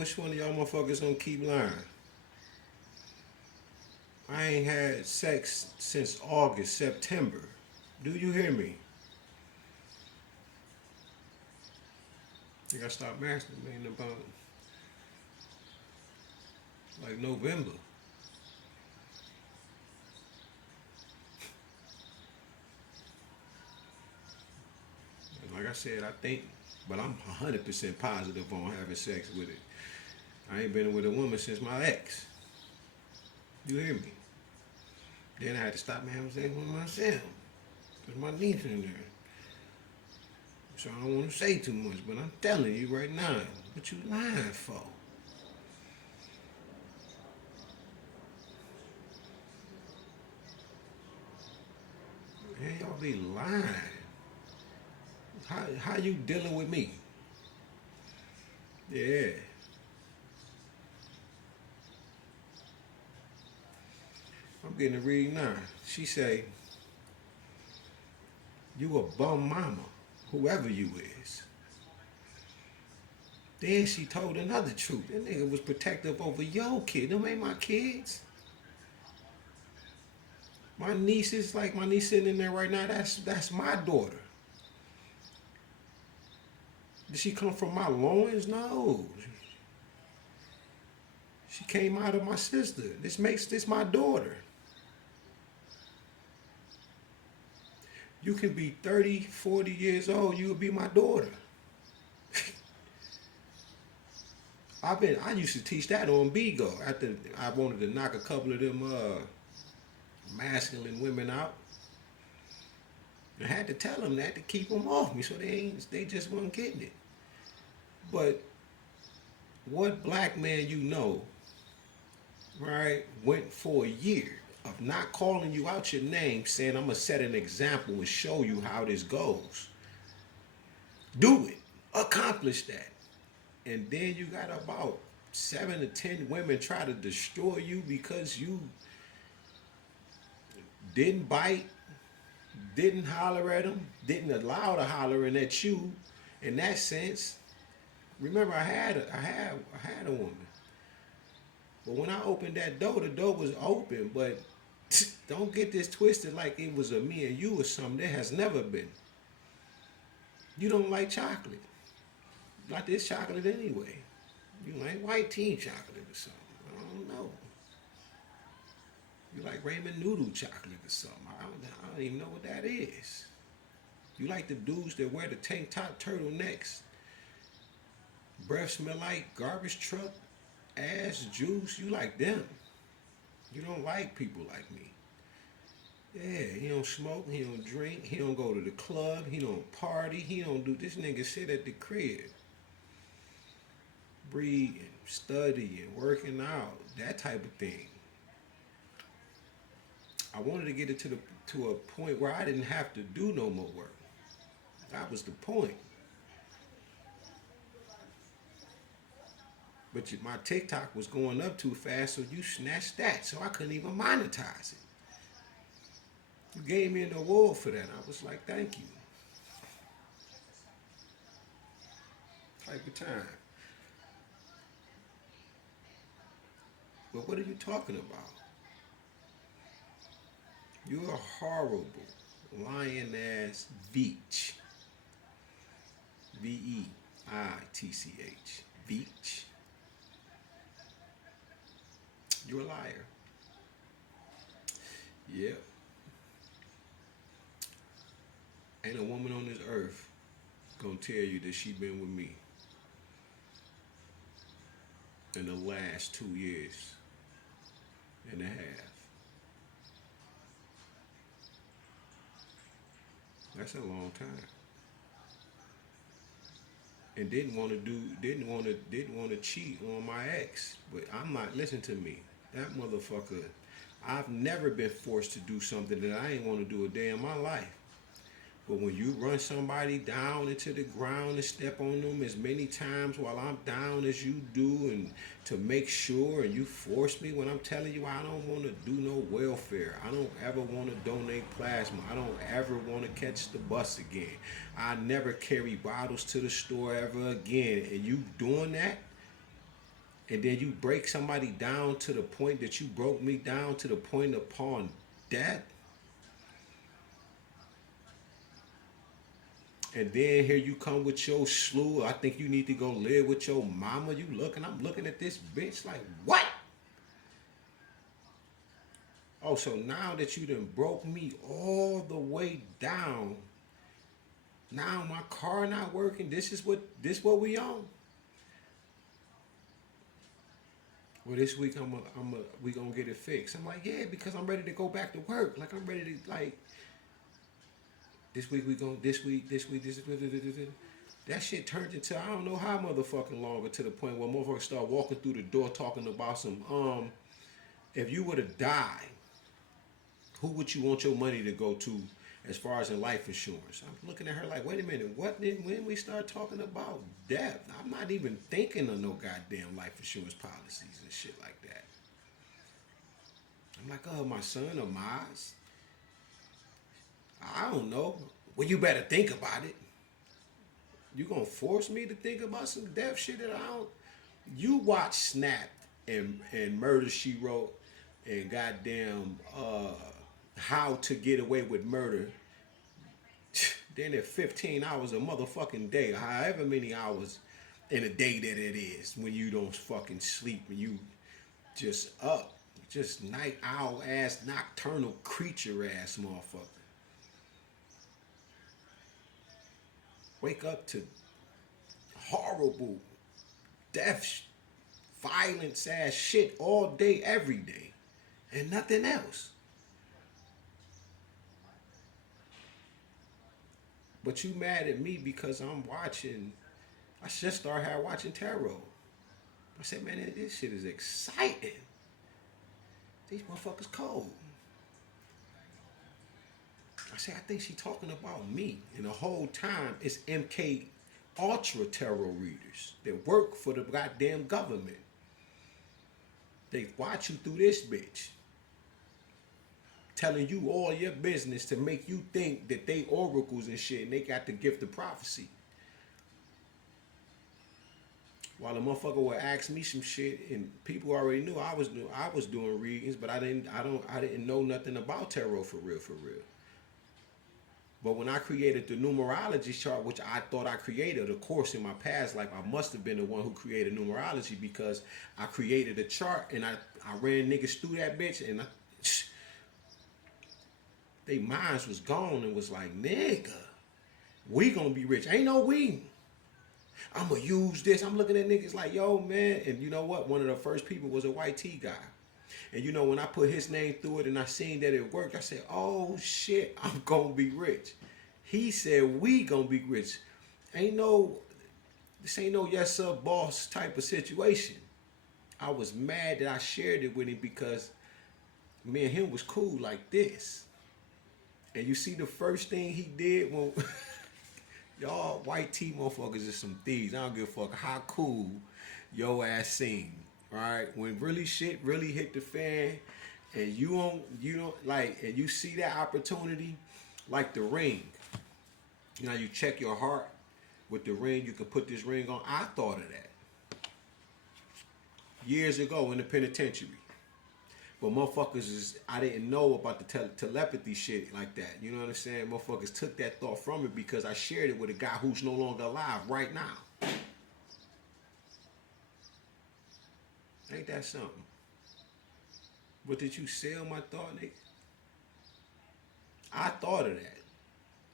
which one of y'all motherfuckers gonna keep lying? I ain't had sex since August, September. Do you hear me? I think I stopped masturbating about like November. And like I said, I think, but I'm 100% positive on having sex with it. I ain't been with a woman since my ex. You hear me? Then I had to stop having sex with myself. Because my niece in there. So I don't want to say too much, but I'm telling you right now, what you lying for? Man, y'all be lying. How you dealing with me? Yeah. I'm getting to read now. She say, you a bum mama, whoever you is. Then she told another truth. That nigga was protective over your kid. Them ain't my kids. My niece is like my niece sitting in there right now. That's my daughter. Did she come from my loins? No. She came out of my sister. This makes this my daughter. You can be 30, 40 years old, you will be my daughter. I used to teach that on Bigo. After I wanted to knock a couple of them masculine women out. I had to tell them that to keep them off me, so they just weren't getting it. But what black man you know, right, went for a year of not calling you out your name, saying I'm gonna set an example and show you how this goes. Do it. Accomplish that. And then you got about 7 to 10 women try to destroy you because you didn't bite, didn't holler at them, didn't allow the hollering at you. In that sense, remember I had a woman, but when I opened that door, the door was open. But don't get this twisted like it was a me and you or something. There has never been. You don't like chocolate, not this chocolate anyway. You like white tea chocolate or something. I don't know. You like ramen noodle chocolate or something. I don't even know what that is. You like the dudes that wear the tank top turtlenecks, breath smell like garbage truck, ass juice. You like them. You don't like people like me. Yeah, he don't smoke, he don't drink, he don't go to the club, he don't party, he don't do this nigga sit at the crib. Reading, studying, working out, that type of thing. I wanted to get it to a point where I didn't have to do no more work. That was the point. But my TikTok was going up too fast, so you snatched that, so I couldn't even monetize it. You gave me an award for that. I was like, thank you. Type of time. But what are you talking about? You're a horrible, lying ass Veach. Veitch. Veach. You're a liar. Yep. Ain't a woman on this earth gonna tell you that she been with me in the last 2 years and a half. That's a long time. And didn't want to cheat on my ex. But I'm not. Listen to me. That motherfucker. I've never been forced to do something that I ain't want to do a day in my life. But when you run somebody down into the ground and step on them as many times while I'm down as you do, and to make sure, and you force me when I'm telling you I don't want to do no welfare. I don't ever want to donate plasma. I don't ever want to catch the bus again. I never carry bottles to the store ever again. And you doing that? And then you break somebody down to the point that you broke me down to the point upon death. And then here you come with your slew. I think you need to go live with your mama. You looking, I'm looking at this bitch like, what? Oh, so now that you done broke me all the way down, now my car not working. This what we on. Well, this week we gonna get it fixed. I'm like, yeah, because I'm ready to go back to work. Like I'm ready to like. This week we gonna this week. That shit turned into I don't know how motherfucking longer to the point where motherfuckers start walking through the door talking about some if you were to die, who would you want your money to go to as far as in life insurance? I'm looking at her like, wait a minute, when we start talking about death, I'm not even thinking of no goddamn life insurance policies and shit like that. I'm like, oh, my son or Maz? I don't know. Well, you better think about it. You gonna force me to think about some death shit that I don't? You watch Snapped and Murder, She Wrote and goddamn How to Get Away with Murder. Then at 15 hours a motherfucking day, however many hours in a day that it is, when you don't fucking sleep and you just up, just night owl ass, nocturnal creature ass motherfucker. Wake up to horrible death, violence ass shit all day, every day, and nothing else. But you mad at me because I just started watching tarot. I said, man, this shit is exciting. These motherfuckers cold. I said, I think she talking about me. And the whole time it's MK Ultra tarot readers that work for the goddamn government. They watch you through this bitch. Telling you all your business to make you think that they oracles and shit and they got the gift of prophecy. While a motherfucker would ask me some shit and people already knew I was doing readings, but I didn't know nothing about tarot for real. But when I created the numerology chart, which I thought I created, of course, in my past life, I must have been the one who created numerology because I created a chart and I ran niggas through that bitch and they minds was gone and was like, nigga, we gonna be rich. Ain't no we. I'm gonna use this. I'm looking at niggas like, yo, man. And you know what? One of the first people was a white T guy. And you know, when I put his name through it and I seen that it worked, I said, oh shit, I'm gonna be rich. He said, we gonna be rich. This ain't no yes sir boss type of situation. I was mad that I shared it with him because me and him was cool like this. And you see the first thing he did when y'all white T motherfuckers is some thieves. I don't give a fuck how cool your ass seem. Right? When really shit really hit the fan and you don't like, and you see that opportunity, like the ring. You know, you check your heart with the ring, you can put this ring on. I thought of that years ago in the penitentiary. But motherfuckers I didn't know about the telepathy shit like that. You know what I'm saying? Motherfuckers took that thought from me because I shared it with a guy who's no longer alive right now. Ain't that something? But did you sell my thought, nigga? I thought of that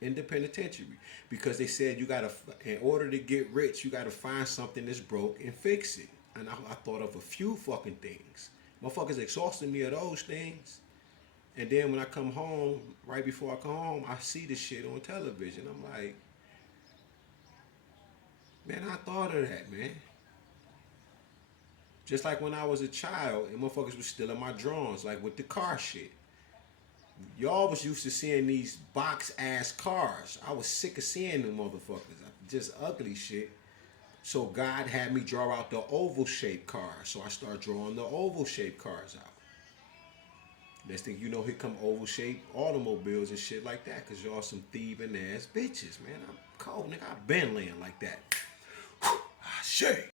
in the penitentiary because they said in order to get rich, you gotta find something that's broke and fix it. And I thought of a few fucking things. Motherfuckers exhausted me of those things. And then when I come home, right before I come home, I see this shit on television. I'm like, man, I thought of that, man. Just like when I was a child and motherfuckers was stealing my drawings, like with the car shit. Y'all was used to seeing these box ass cars. I was sick of seeing them motherfuckers. Just ugly shit. So God had me draw out the oval shaped cars. So I started drawing the oval shaped cars out. Next thing you know, here come oval shaped automobiles and shit like that. Cause y'all some thieving ass bitches, man. I'm cold, nigga. I been laying like that. Shit.